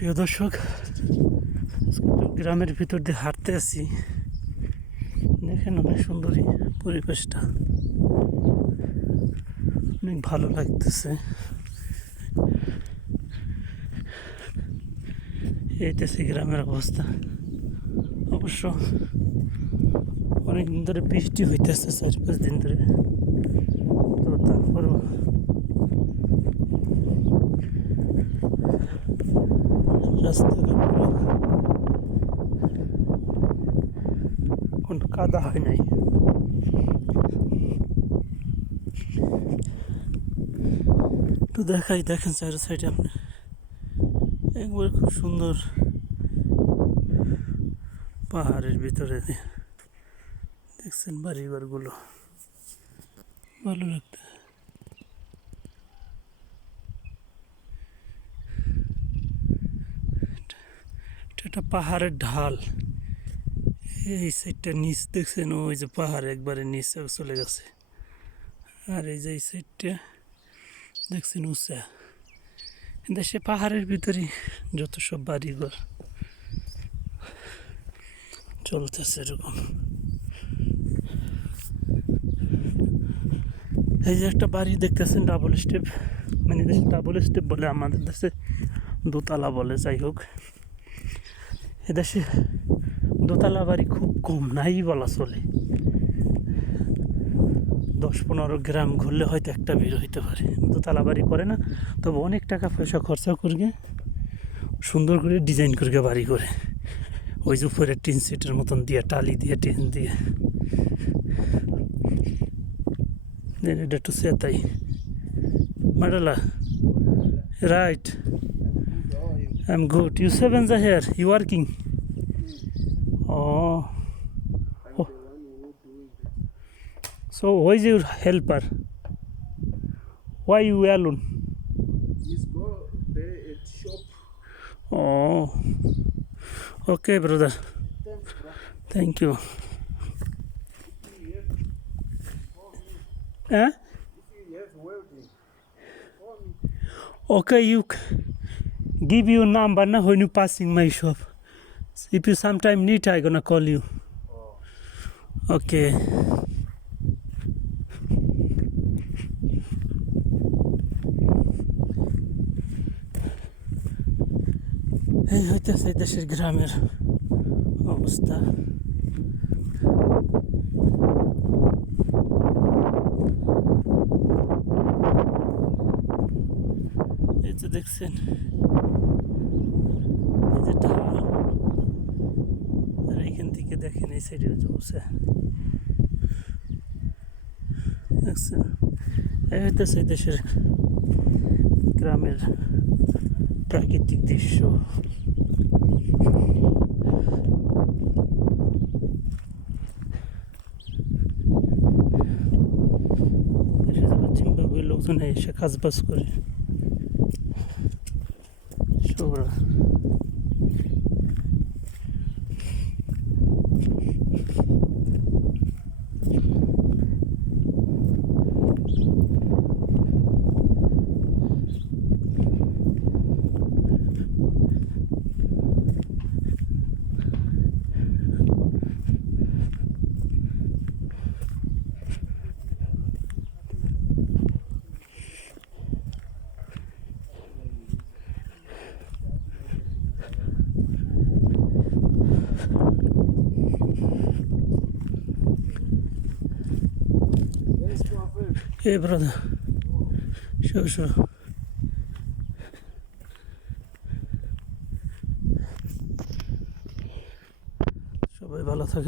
প্রিয় দর্শক, আজকে তো গ্রামের ভিতর দিয়ে হাঁটতে আসি। দেখেন অনেক সুন্দরী পরিবেশটা, অনেক ভালো লাগতেছে। এইটাছে গ্রামের অবস্থা। অবশ্য অনেকদিন ধরে বৃষ্টি হইতেছে, 4-5 দিন ধরে। তো তারপরও রাস্তাঘাট কোনো কাদা হয় নাই। একটু দেখাই, দেখেন চারি সাইডে আপনি একবারে খুব সুন্দর পাহাড়ের ভিতরে দেখছেন বাড়িঘরগুলো, ভালো লাগতো। এটা পাহাড়ের ঢাল, এই সাইডটা নিচ দেখছেন, ওই যে পাহাড় একবারে নিচে চলে গেছে। আর এই যে এই সাইডটা দেখছেন উঁচা। দেশে পাহাড়ের ভিতরে যত সব বাড়িঘর চলতেছে এরকম। এই যে একটা বাড়ি দেখতেছেন ডাবল স্টেপ, মানে দেশে ডাবল স্টেপ বলে, আমাদের দেশে দোতলা বলে। যাই হোক, এদেশে দোতলা বাড়ি খুব কম, নাই বলা চলে। 10-15 গ্রাম ঘুরলে হয়তো একটা বের হইতে পারে। দোতলা বাড়ি করে না, তবে অনেক টাকা পয়সা খরচা করবে, সুন্দর করে ডিজাইন করে বাড়ি করে। ওই যে উপরে টিন সেটের মতন দিয়ে, টালি দিয়ে, টিন দিয়ে। এটা একটু সেতাই মাডালা, right? I'm good. You seven are here. You working? Oh. Oh. So who is your helper? Why you alone? He's go there at shop. Oh. Okay, brother. Thanks, bro. Thank you. If Eh? you have welding, call me. Okay, you give your number now when you passing my shop. If you sometime need, I gonna call you. Oh. Okay. এই হইতেছে দেশের গ্রামের অবস্থা। এই তো দেখছেন, এই যে ঢাল, আর এইখান থেকে দেখেন এই সাইডে জমছে, দেখছেন? এই হইতেছে দেশের গ্রামের প্রাকৃতিক দৃশ্য। জিম্বাবুয়ের লোকজন এসে কাজ বাজ করে। সবরা Yes, my friend. Hey brother, sure. সবাই ভালো থাকে।